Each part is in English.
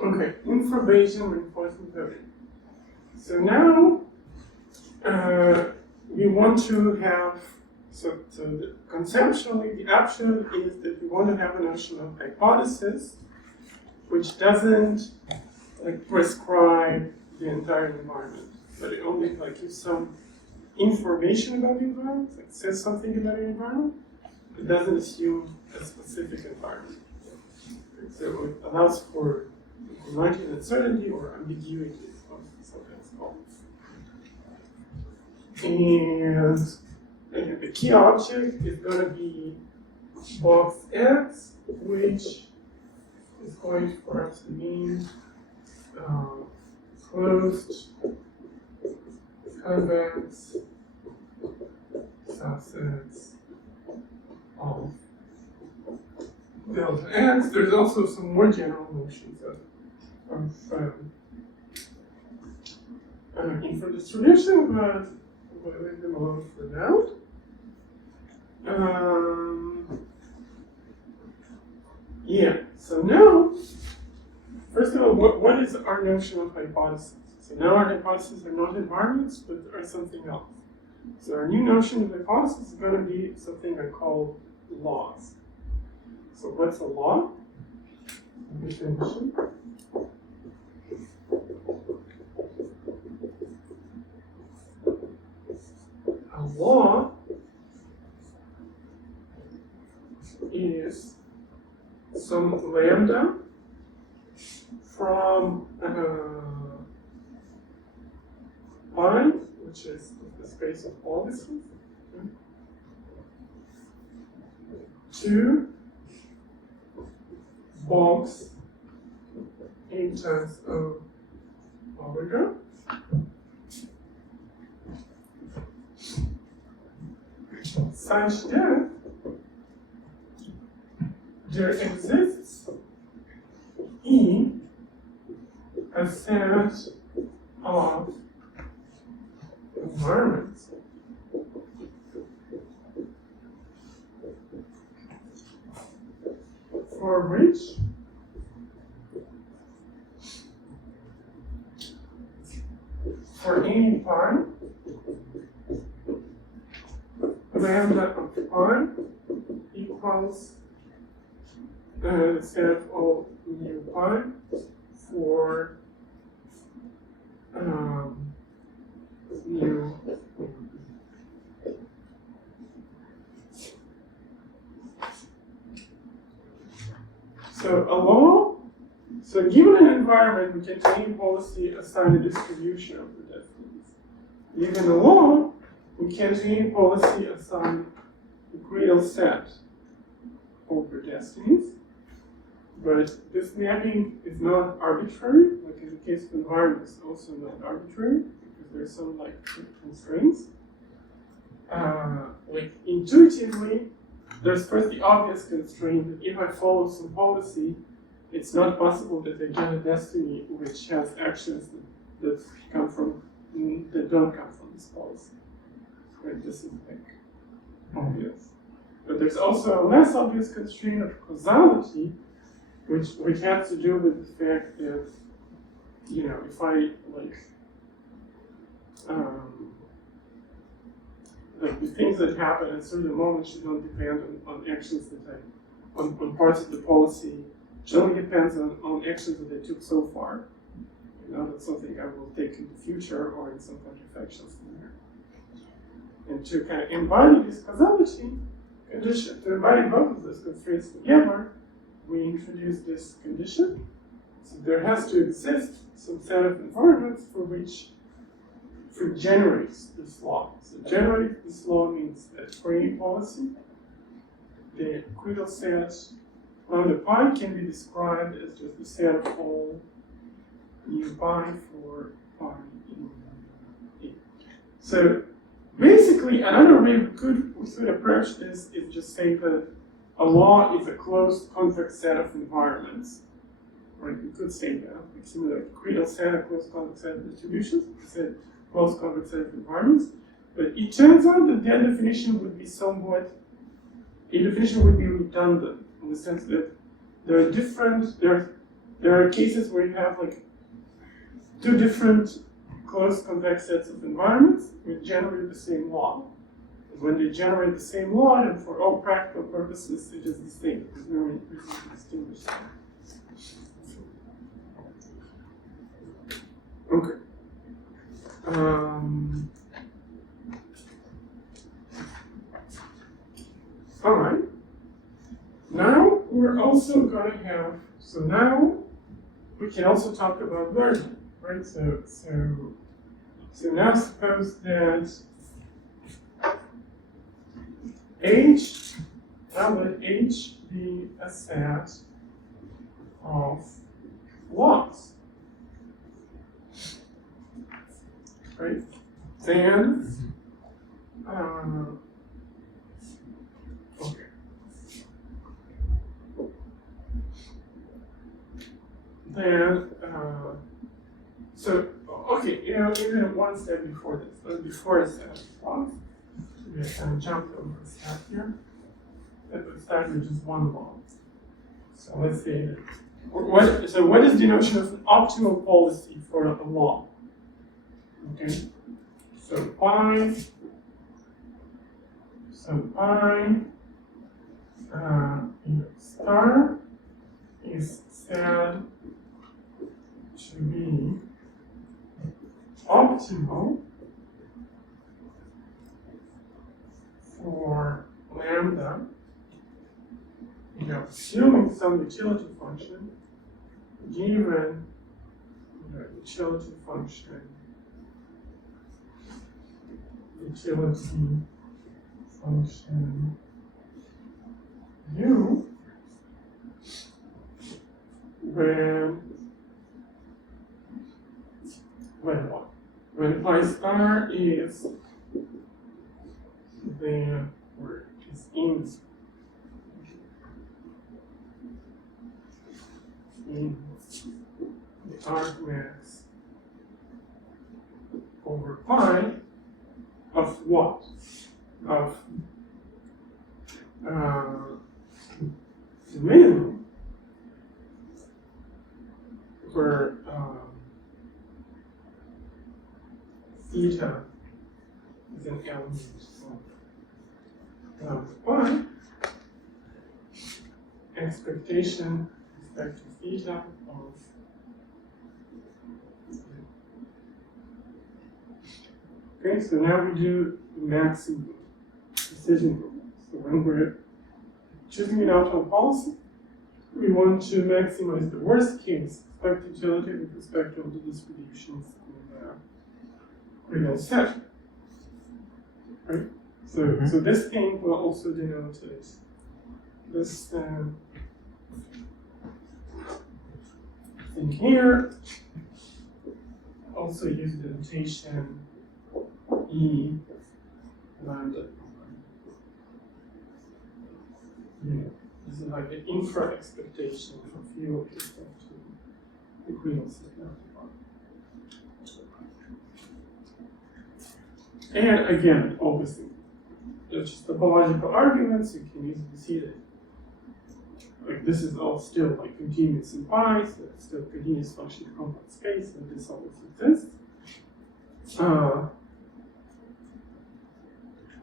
Okay, Infra-Bayesian reinforcement learning. So now we want to have, conceptually the option is that we want to have a notion of hypothesis which doesn't prescribe the entire environment, but it only gives some information about the environment, says something about the environment. It doesn't assume a specific environment. So it allows for Knightian uncertainty or ambiguity, is sometimes called. And the key object is going to be box X, which is going to perhaps mean closed convex subsets of delta X. There's also some more general notions of infra distribution, but we'll leave them alone for now. So now, first of all, what is our notion of hypothesis? So now our hypotheses are not environments, but are something else. So our new notion of hypothesis is going to be something I call laws. So what's a law? Definition. A law is some lambda from pi, which is the space of policies, to box in terms of omega such that there exists E a set of environments for which for any pi lambda of pi equals the set of mu pi for mu. So a law, so given an environment, we can to any policy assign a distribution of the destinies. Given a law, we can to any policy assign a Greidel set over destinies. But this mapping is not arbitrary, like in the case of environments, it's also not arbitrary, because there's some constraints. Intuitively, there's first the obvious constraint that if I follow some policy, it's not possible that I get a destiny which has actions that don't come from this policy. Right? This is obvious. But there's also a less obvious constraint of causality, which has to do with the fact that, if I the things that happen at certain moments should not depend on actions that on parts of the policy. It only depends on actions that I took so far. That's something I will take in the future or in some counterfactual scenario. And to kind of embody this causality condition, to embody both of those constraints together, we introduce this condition. So there has to exist some set of environments for which generates this law. So generate this law means that for any policy, the Greidel set lambda pi can be described as just the set of all mu pi for pi in A. So basically, another way we could approach this is just say that a law is a closed convex set of environments. Right? We could say that, similar to Greidel set, a closed convex set of distributions, said closed convex set of environments. But it turns out that that definition would be redundant in the sense that there are there are cases where you have like two different closed convex sets of environments which generate the same law. And when they generate the same law, and for all practical purposes, it is distinct. There's no reason to distinguish them. Okay. All right. Now we're also going to have, so now we can also talk about learning, right? So now suppose that H, now let H be a set of laws, right? Then, okay. Then, so, okay, even one step before this, before a set of laws, we can jump over a step here. Let's start with just one law. So let's say that, what is the notion of an optimal policy for a law? Okay, so pi star is said to be optimal for lambda, assuming some utility function, given the utility function u, when pi star is there, or is in the argmax over pi of what? Of the minimum, where theta is an element of pi, expectation with respect to theta of okay, so now we do the maximum decision rule. So when we're choosing an optimal policy, we want to maximize the worst case expected utility with respect to the distributions in the real set. Right? So this thing will also denote this thing here. Also use the notation E lambda. This is like the infra expectation of U with respect to the real set. And again, obviously, it's just topological arguments. You can easily see that, like, this is all still like continuous in pi, so it's still a continuous function in complex space, and this always exists.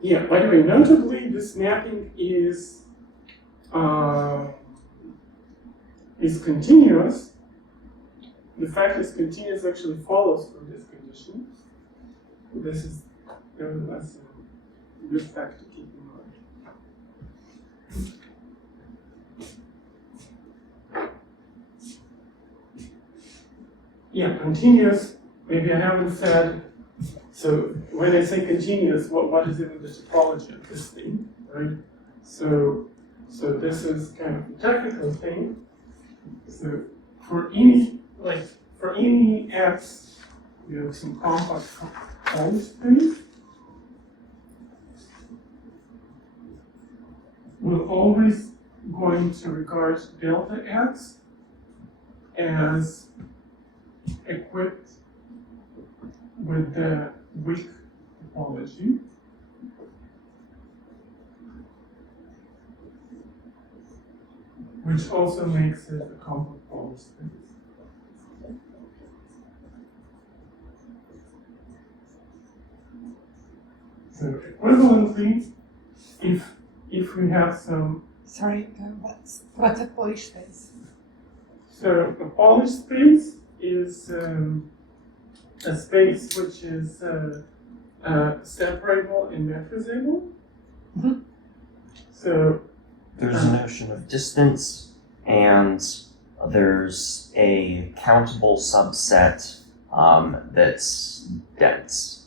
Yeah, by the way, notably, this mapping is continuous. The fact it's continuous actually follows from this condition. This is nevertheless a good fact to keep in mind. Yeah, continuous, maybe I haven't said, so when I say continuous, what is even the topology of this thing, right? So this is kind of a technical thing. So for any x, we have some compact whole space. We're always going to regard delta x as equipped with the weak topology. Which also makes it a compact whole space. So equivalently, if we have some. Sorry, what's a Polish space? So a Polish space is a space which is separable and metrizable. Mm-hmm. So there's a notion of distance, and there's a countable subset that's dense.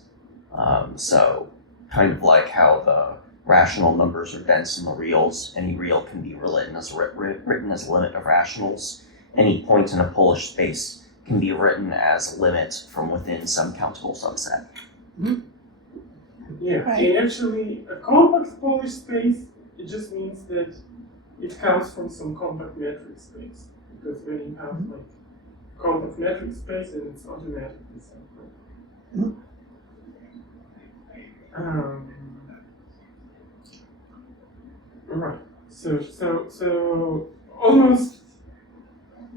So kind of like how the rational numbers are dense in the reals, any real can be written as a limit of rationals. Any point in a Polish space can be written as a limit from within some countable subset. Mm-hmm. Yeah, right. And actually a compact Polish space, it just means that it comes from some compact metric space. Because when you have like compact metric space, then it's automatically separate. Mm-hmm. Right. So almost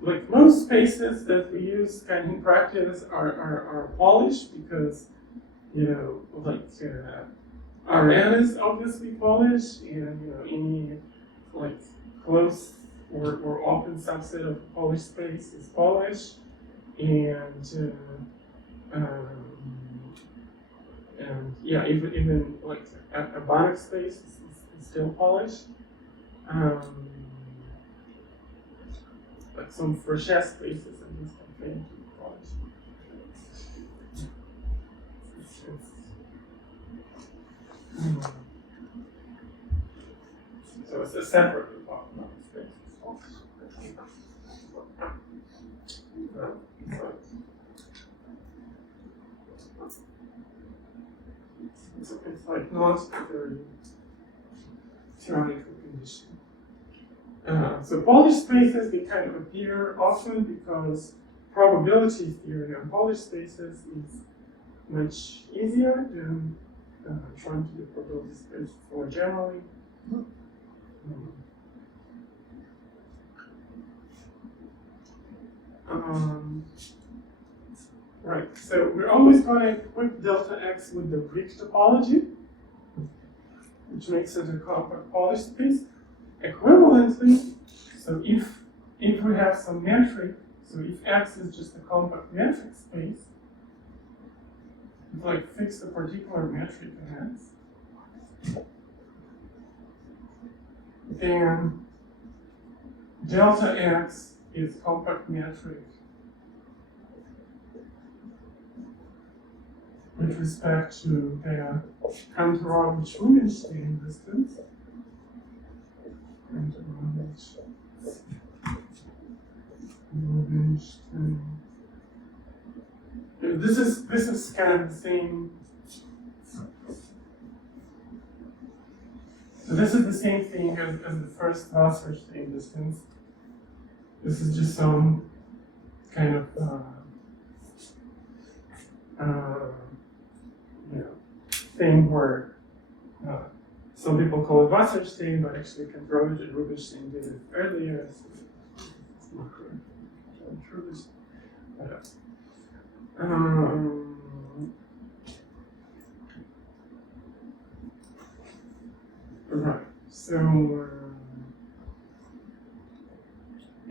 like most spaces that we use kind of in practice are Polish because, like RN is obviously Polish, and any like close or open subset of Polish space is Polish, and yeah, even like a Banach space is still Polish. Like some Frege spaces at least I think Polish. So it's a separate space. It's like not a very theoretical condition. So Polish spaces, they kind of appear often because probability theory on Polish spaces is much easier than trying to do probability spaces more generally. Right, so we're always going to equip delta x with the Greek topology, which makes it a compact Polish space. Equivalently, so if we have some metric, so if x is just a compact metric space, we like fix a particular metric in x, then delta x is compact metric with respect to the Cantor-Rubinstein distance. This is kind of the same. So this is the same thing as the first Wasserstein distance. This is just some kind of thing where some people call it Wasserstein, but actually Cantor and Rubinstein did it earlier. So it's not correct. Right. So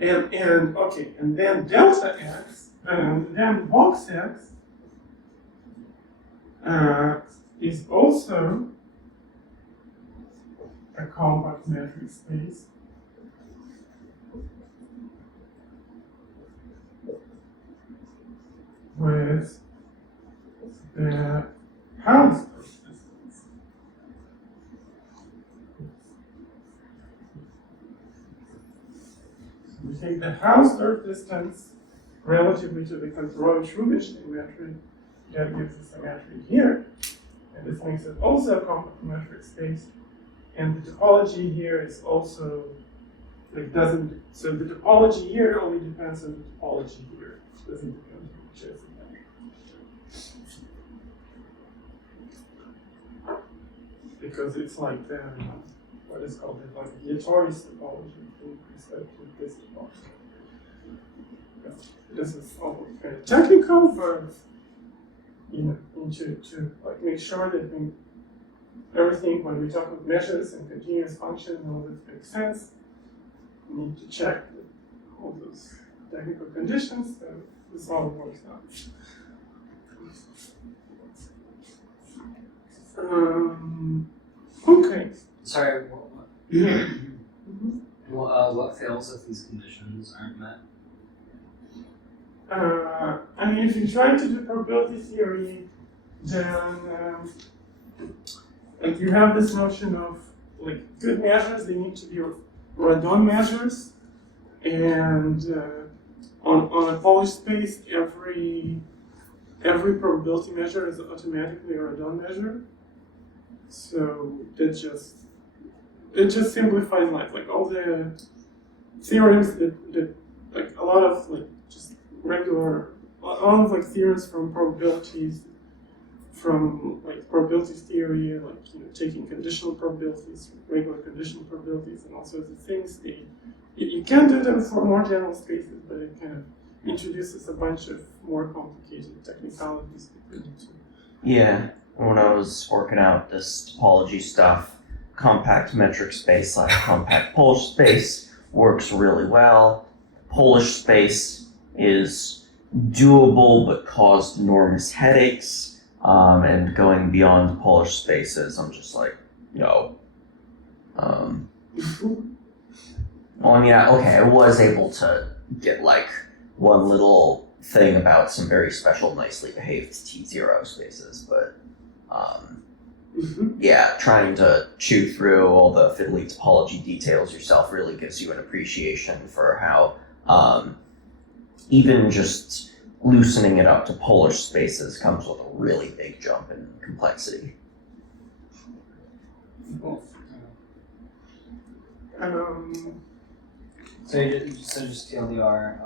and then delta x, and then box x is also a compact metric space with the Hausdorff distance. So we take the Hausdorff distance relatively to the Cantor-Rubinstein metric, that gives us a metric here, and this makes it also a compact metric space. And the topology here is also so the topology here only depends on the topology here. It doesn't depend on which is because it's like the what is called it, like the Vietoris topology with respect to this topology. This is all kind of technical, but to like make sure that we everything when we talk about measures and continuous function and all that makes sense. We need to check all those technical conditions, so this all works out. Okay. Sorry, Mhm. what fails if these conditions aren't met? I mean, if you're trying to do probability theory, then like you have this notion of like good measures, they need to be random measures, and on a Polish space, every probability measure is automatically a random measure. So it just simplifies life. Like all the theorems that like a lot of like just regular, a lot of like theorems from probabilities, from like probability theory, like taking conditional probabilities, regular conditional probabilities, and all sorts of things. You can do them for more general spaces, but it kind of introduces a bunch of more complicated technicalities that we need to. Yeah, when I was working out this topology stuff, compact metric space / compact Polish space works really well. Polish space is doable but caused enormous headaches, and going beyond Polish spaces, I'm just like, no. Well, I mean, I was able to get like one little thing about some very special, nicely behaved T0 spaces, but yeah, trying to chew through all the fiddly topology details yourself really gives you an appreciation for how even just loosening it up to Polish spaces comes with a really big jump in complexity. Cool. So just TLDR,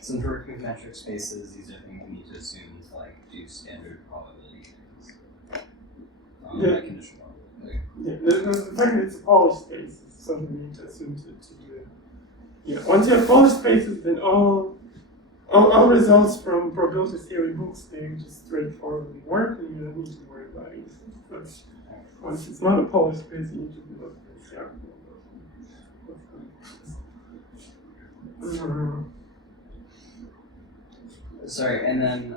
since we're working with metric spaces, these are things we need to assume to like do standard probability things. Like conditional probability. Yeah, the fact that it's a Polish space is something we need to assume to do it. Yeah, once you have Polish spaces, then all results from probability theory books, they just straightforwardly work, and you don't need to worry about anything. But once it's not a Polish space, you need to be looking at Sorry, and then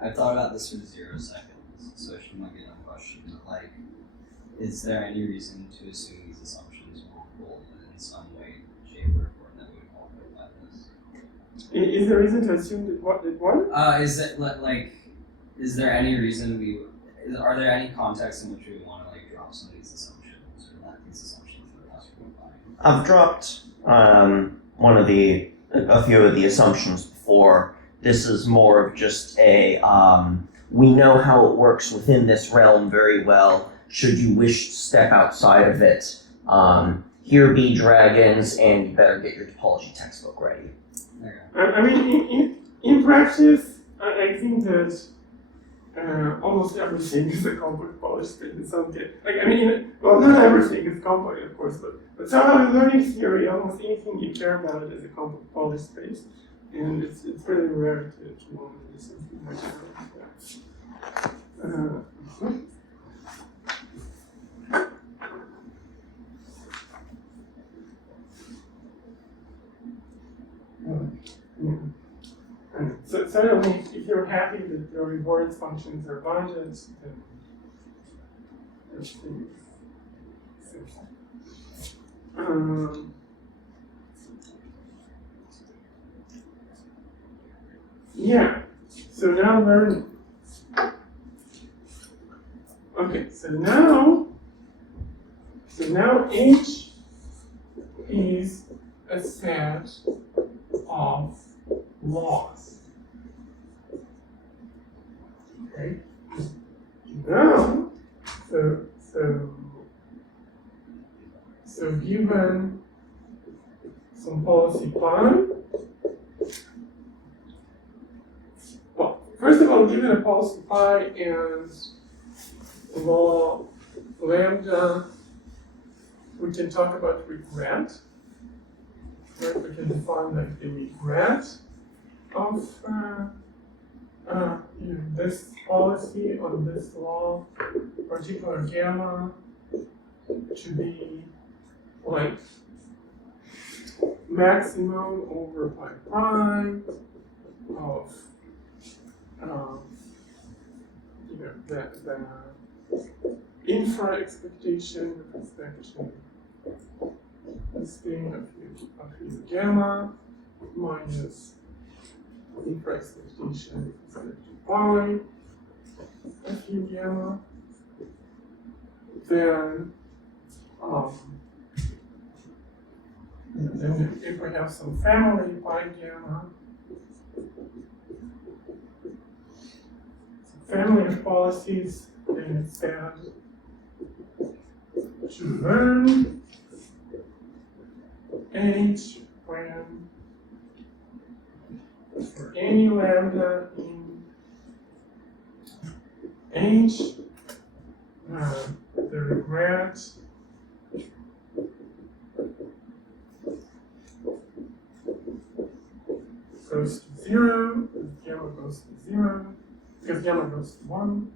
I've thought about this for 0 seconds, so it should not be a question. But like, is there any reason to assume these assumptions will hold in some way, shape, or form that would qualify this? Is there reason to assume that what? Is there any reason are there any contexts in which we want to like drop some of these assumptions or let these assumptions that are possible? I've dropped a few of the assumptions before. This is more of just a we know how it works within this realm very well. Should you wish to step outside of it, here be dragons, and you better get your topology textbook ready. I mean, in practice, I think that almost everything is a complex Polish space in some case. Like, I mean, well, not everything is complex, of course, but somehow in learning theory, almost anything you care about it is a complex Polish space, and it's really rare to want to do something like that. So certainly, if you're happy that your reward functions are bounded, then everything is simple. Yeah. So now learning. Okay. So now H is a set of laws. Okay. Now, so given some policy pi, well, first of all, given a policy pi and law lambda, we can talk about regret. Right? We can define like the regret of this policy on this law, particular gamma, to be like maximum over pi prime of the infra expectation with respect to this thing of u gamma minus infra expectation with respect to pi of u gamma. Then then if we have some family pi gamma, family of policies, then it's said to learn H when for any lambda in H, the regret goes to 0, gamma goes to 0, because gamma goes to 1.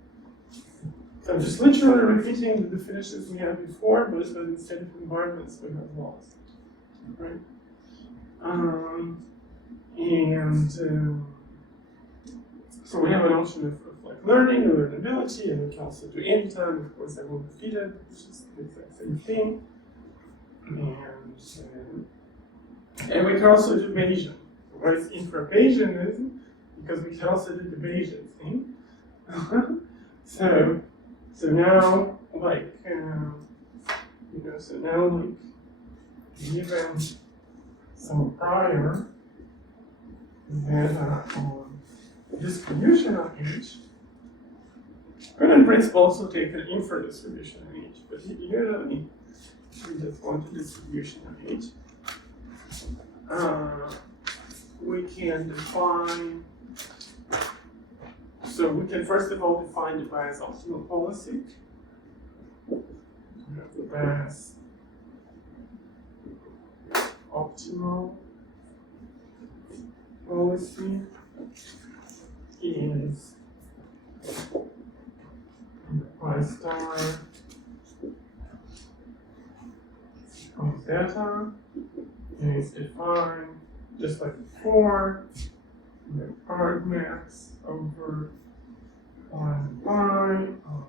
So I'm just literally repeating the definitions we had before, but instead of environments, we have laws. Right? So we have a notion of like learning and learnability, and we can also do anytime. Of course, I will repeat it, which is the exact same thing. And we can also do Bayesian. What is Infra-Bayesianism? Because we can also do the Bayesian thing. So now, like, given some prior data on distribution of H, could in principle also take an infra distribution of H, but usually we just want a distribution of H. We can define, so we can first of all define the Bayes optimal policy. We have the Bayes optimal policy is pi star of theta, and it's defined just like before, the argmax over 1 pi of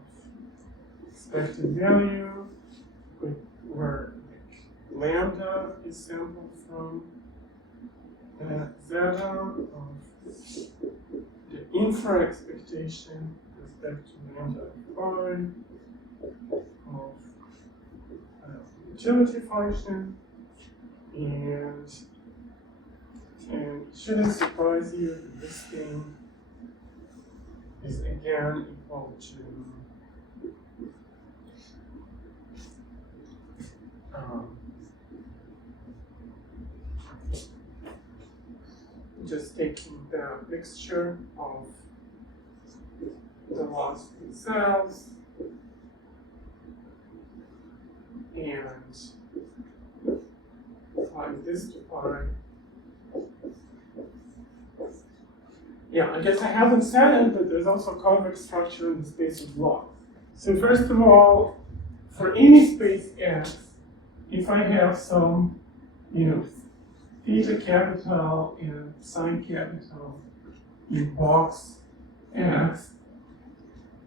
expected value, where lambda is sampled from zeta of the infra expectation with respect to lambda pi of utility function, and it shouldn't surprise you that this thing is again equal to just taking the mixture of the last two cells and applying this to pi. Yeah, I guess I haven't said it, but there's also a convex structure in the space of log. So first of all, for any space S, if I have some, theta capital and psi capital in box X,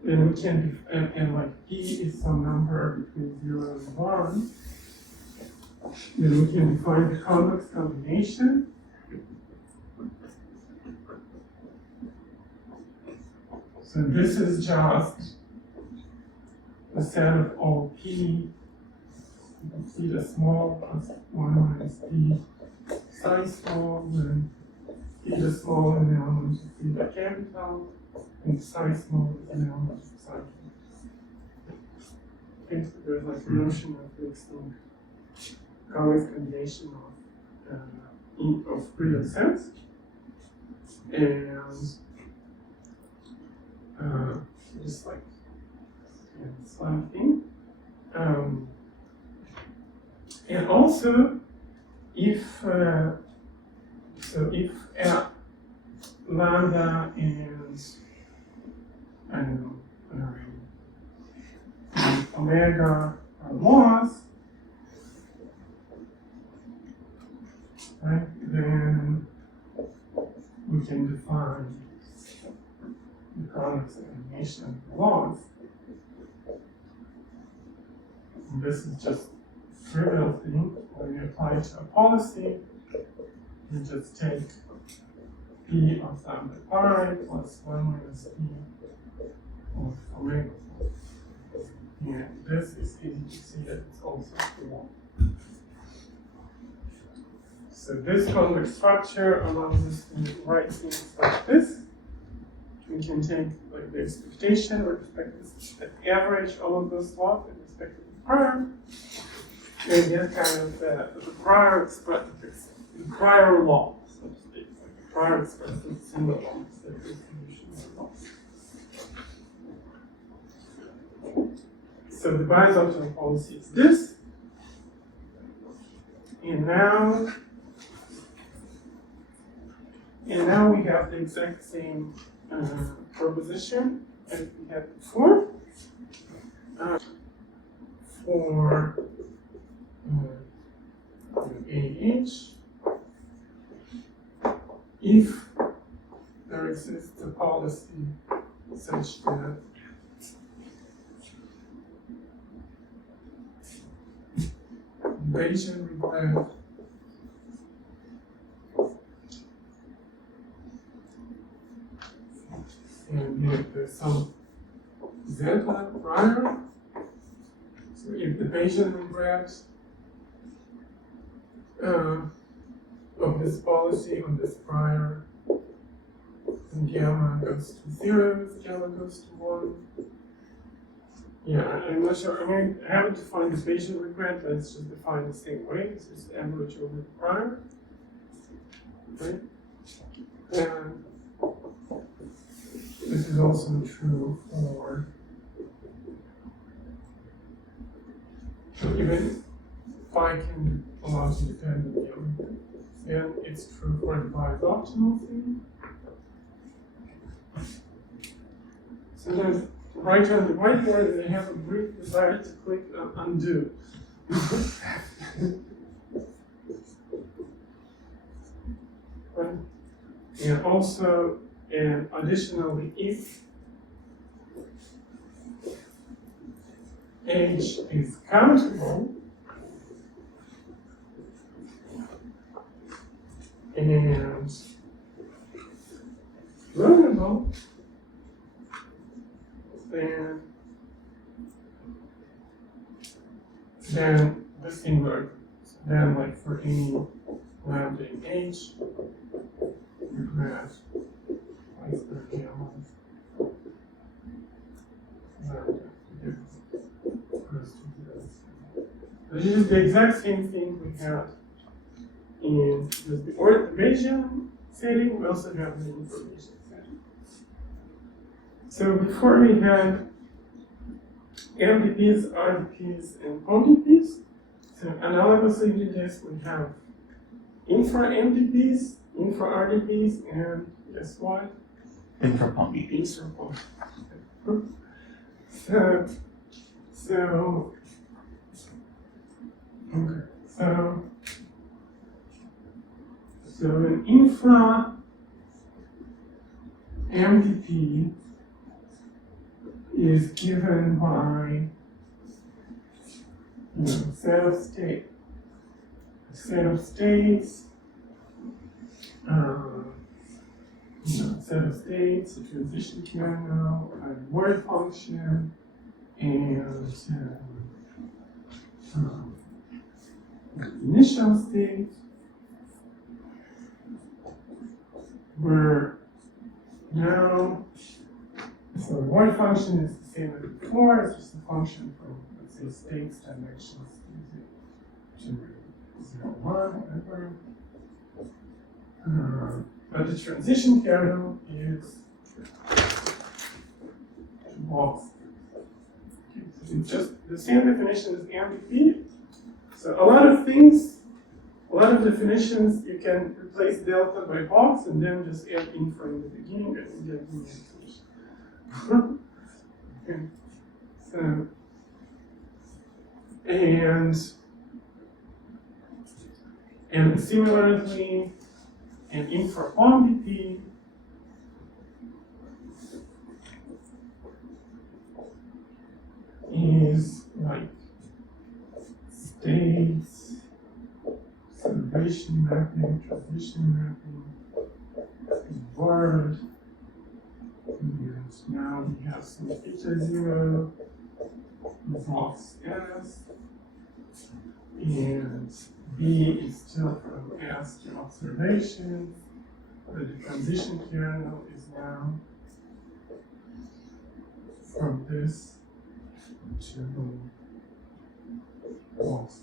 then we can, and like P is some number between 0 and 1, then we can define the convex combination. So this is just a set of all P, theta small plus 1 minus P psi small, then theta small is an element of theta capital, and psi small is an element of psi capital. Okay, so there's like a notion of mixing convex combination of real sets, and just like this one thing. And also, if lambda and omega are laws, right, then we can define the convex aggregation of the laws. And this is just a trivial thing. When you apply it to a policy, you just take P of lambda pi plus 1 minus P of omega. And this is easy to see that it's also the law. So this convex structure allows us to write things like this. We can take like the expectation with respect to the average all of those laws with respect to the prior, and get kind of the prior law, so to speak, like the prior expressed in single laws, the distribution of laws. So the Bayes-Optimal policy is this, and now we have the exact same proposition as we had before for AH if there exists a policy such that Bayesian regret and if there's some zeta prior, so if the Bayesian regret of this policy on this prior, and gamma goes to 0, gamma goes to 1. Yeah, I'm not sure. I mean, I haven't defined the Bayesian regret, but it's just defined the same way. It's just the average over the prior. Right? And this is also true for even phi can allow to depend on the other. And it's true for the Bayes-Optimal thing. So then, right on the whiteboard, and I have a brief desire to click undo. Right? And also, and additionally, if H is countable, and learnable, then this thing works. Then, like for any lambda in H, you graph like the gamma lambda equals to 0. This is the exact same thing we had in the Bayesian setting. We also have the Infra-Bayesian setting. So before we had MPDs, RDPs, and POMDPs. So analogously to this, we have Infra-MPDs, Infra-RDPs, and guess what? Infra-POMDPs. So an infra-MPD is given by set of states, set of states, a transition kernel, a word function, and initial state, where now, so the word function is the same as before, it's just a function from, let's say, states, dimensions, 2, 0, 1, whatever. But the transition kernel is box. Okay, so it's just the same definition as MPP. So a lot of things, a lot of definitions, you can replace delta by box and then just add infra in the beginning and you get the definition. Okay. So And similarly, an infra-POMDP is like states, observation mapping, transition mapping, word, and now we have some feature zero, results S, and B is still from S to observations, but the transition kernel is now from this to box.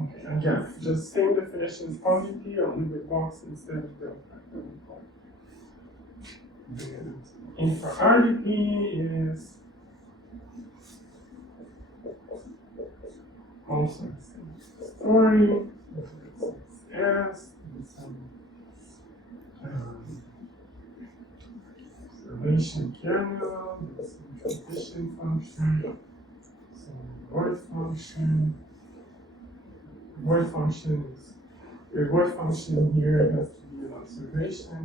Okay, again, just same definition as POMDP, only with box instead of the and infra-RDP is also the same story. It's S, and some observation kernel, there's some transition function, some word function. Word function is, the word function here has to be an observation.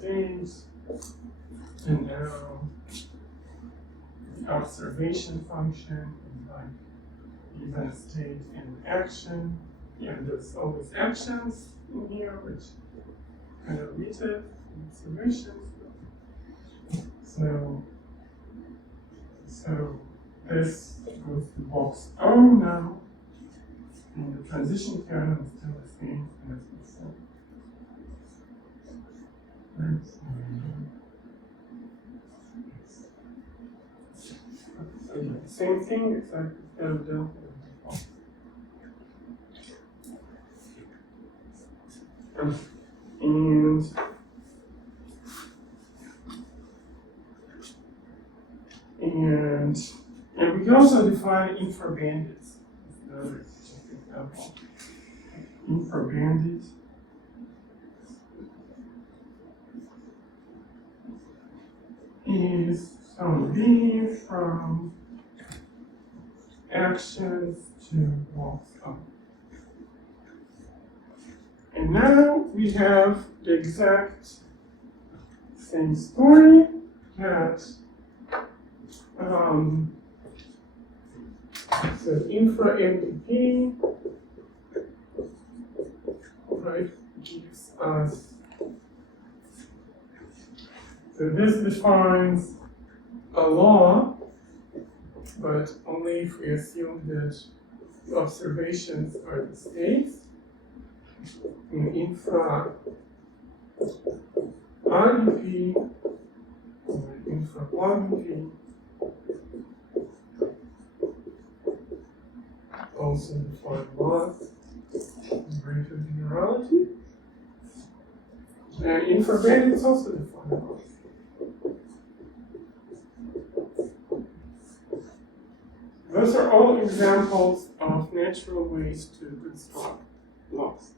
Things, and now the observation function is like event state and action, and there's always actions in here which kind of reset observations. So this goes to box O now, and the transition kernel is still the same as before. Same thing, except instead of delta. And we can also define infra-bandits. Another example. Infra-bandit is some B from actions to walks up. And now we have the exact same story that so infra-MPD, right, gives us, so this defines a law, but only if we assume that the observations are the states. In infra-RDP or infra-POMDP also define laws in greater generality. And infra-bandits also define laws. Those are all examples of natural ways to construct laws.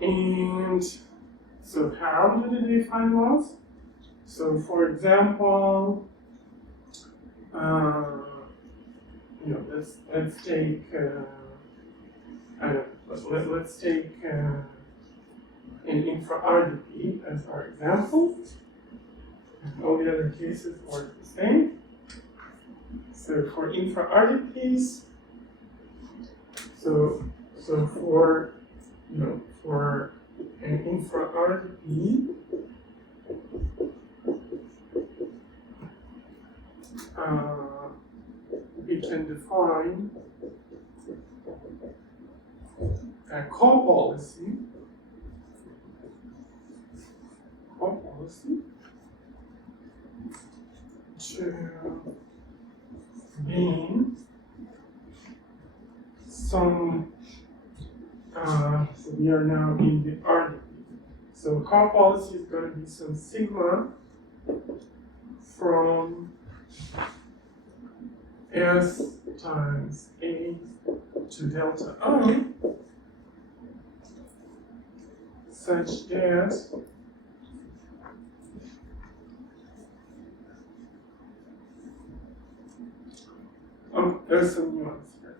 And so how do they define laws? So for example, let's take let's take an infra-RDP as our example. And all the other cases work the same. So for infra-RDPs, so for for an infra-RDP, we can define a copolicy to mean some, so we are now in the RDP. So copolicy is going to be some sigma from S times A to delta I such that there's some nuance here,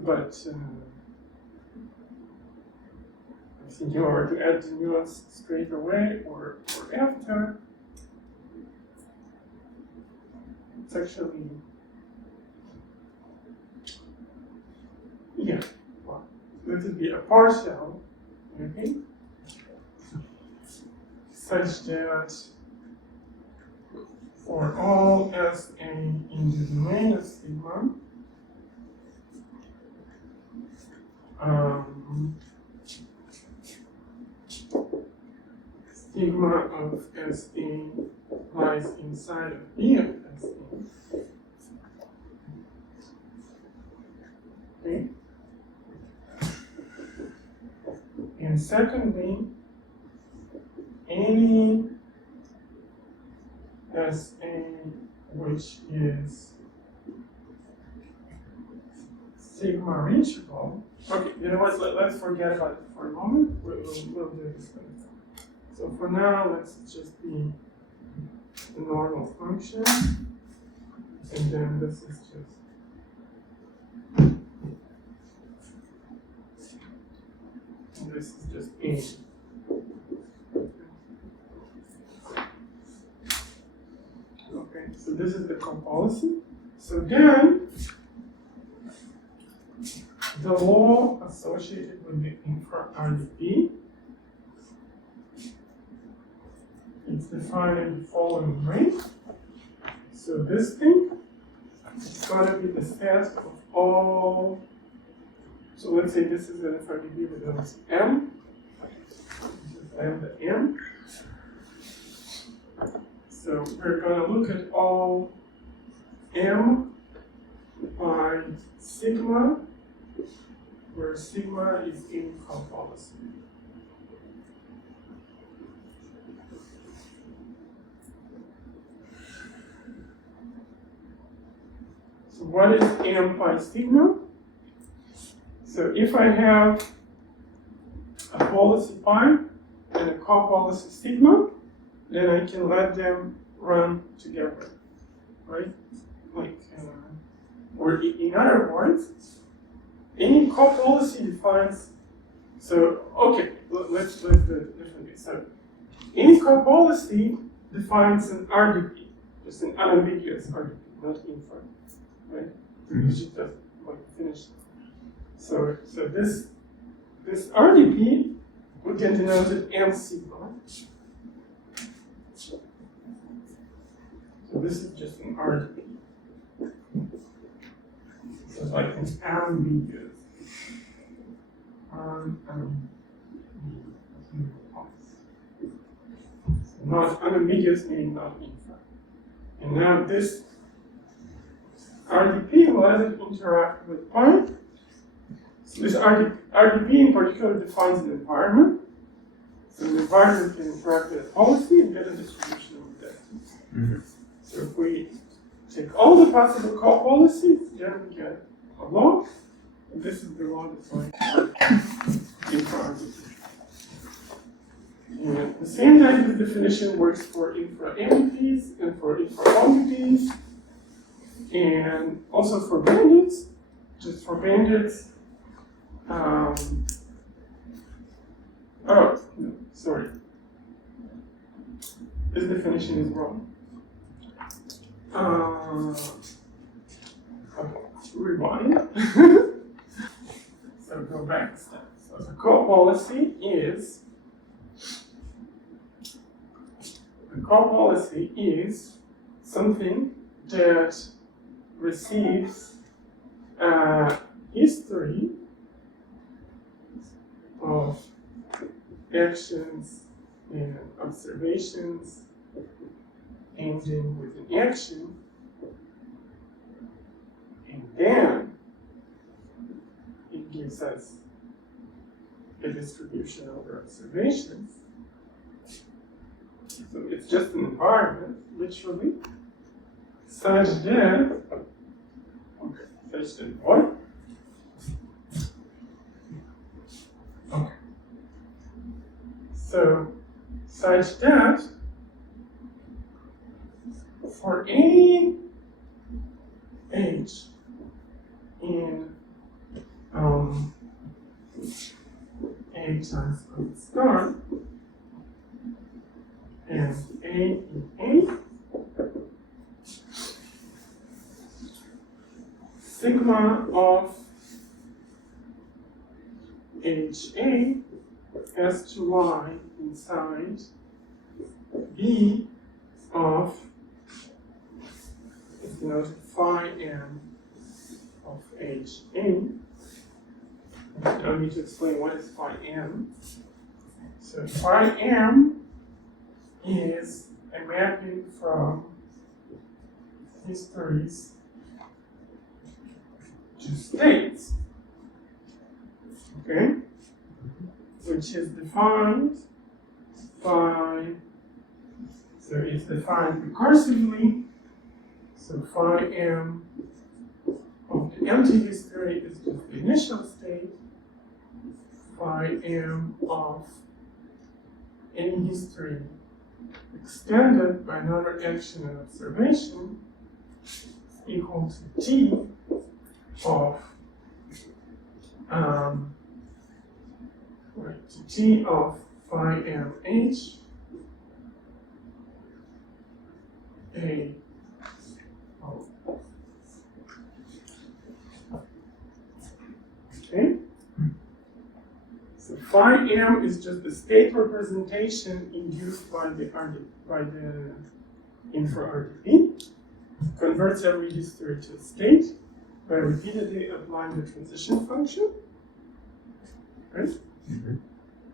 but I think you are to add the nuance straight away or after. It's actually, yeah, well, let it be a partial, okay, such that for all S A in the domain of sigma, sigma of S A lies inside of B of S A. Okay. And secondly, any SA which is sigma reachable. Okay, you know what? Let's forget about it for a moment. We'll do this later. So for now, let's just be the normal function, and then this is just A. Okay, so this is the copolicy. So then, the law associated with the infra-RDP is defined in the following way. So this thing is going to be the set of all. So let's say this is an infra-RDP with elements M. This is lambda M. So we're going to look at all M by sigma, where sigma is in copolicy. So what is M by sigma? So if I have a policy pi and a copolicy sigma, then I can let them run together, right? Like, or in other words, any copolicy defines. So okay, let's do it differently. So any copolicy defines an RDP, just an unambiguous RDP, not infra, right? Which is just like finished. So this RDP we can denote it M sigma. So this is just an RDP. So it's like an ambiguous. Not unambiguous meaning not infra. And now this RDP will let it interact with pi. So this RDP in particular defines an environment. So the environment can interact with a policy and get a distribution of destiny. Mm-hmm. So if we take all the possible copolicies, then we get a law, and this is the law defined for infra-RDP. And the same type of definition works for Infra-MPDs and for Infra-POMDPs, and also for bandits. Just for bandits, oh, no, sorry. This definition is wrong. Rewind. So go back a step. So the copolicy is something that receives a history of actions and observations ending with an action, and then it gives us a distribution over observations, So it's just an environment, literally, such that, what? Okay. So, such that for any h in A transpose star and A in A, sigma of HA has to lie inside B of, is denoted phi m of HA. I don't need to explain what is phi m. So phi m is a mapping from histories to states, okay, which is defined by, so it's defined recursively, so phi m of the empty history is just the initial state, phi m of any history extended by another action and observation equal to t of t of phi m h a o. Okay? So phi m is just the state representation induced by the infra-RDP, converts every history to a state by repeatedly applying the transition function, right? Mhm.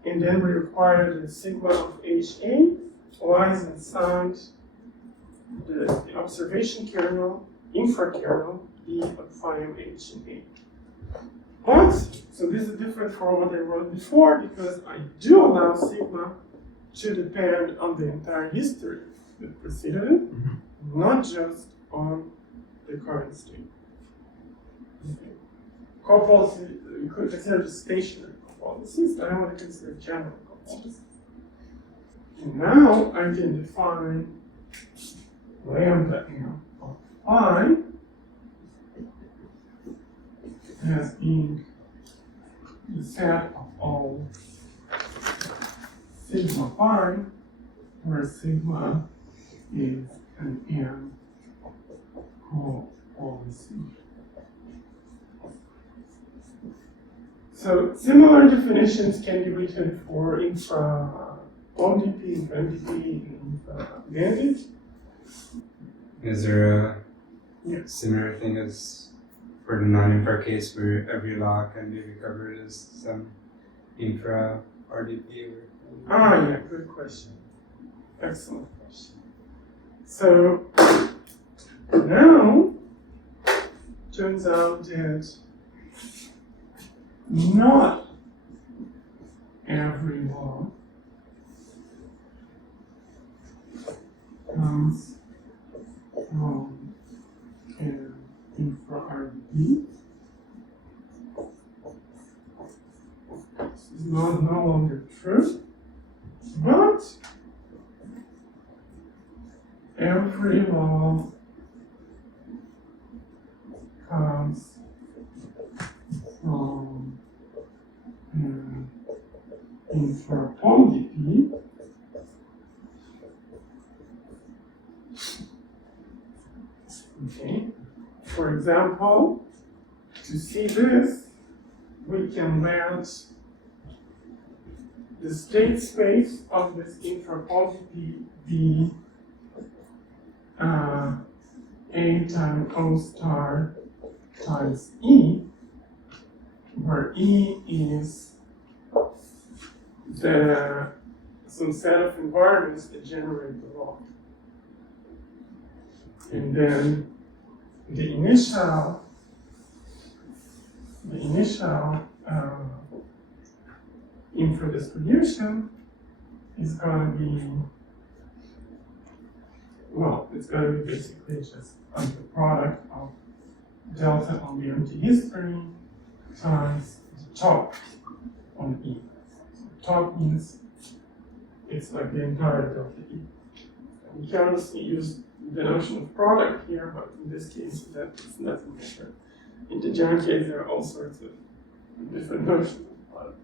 And then we require the sigma of HA lies inside the observation kernel, infra-kernel, B of phi m h in A. But, so this is different from what I wrote before because I do allow sigma to depend on the entire history that preceded it, not just on the current state. Okay. Copolicies, you could consider the stationary copolicies, but I want to consider general copolicies. And now I can define lambda m of phi as being the set of all sigma phi, where sigma is an m copolicy. So similar definitions can be written for infra-POMDP, infra-MPD, and infra-MPDs. Is there a Yeah. similar thing as for the non-infra case where every law can be recovered as some infra RDP or? Yeah, good question. Excellent question. So now, turns out that not every law comes from an infra-RDP. This is no longer true, but every law comes from an infra-POMDP. Okay. For example, to see this, we can let the state space of this infra-POMDP be A times O star times E, where E is some set of environments that generate the law. And then the initial infra distribution is going to be well, it's going to be basically just like the product of delta on the MTD string times the top on E. So top means it's like the entire delta E. And you can honestly use the notion of product here, but in this case, that doesn't matter. In the Jan case, there are all sorts of different notions of product.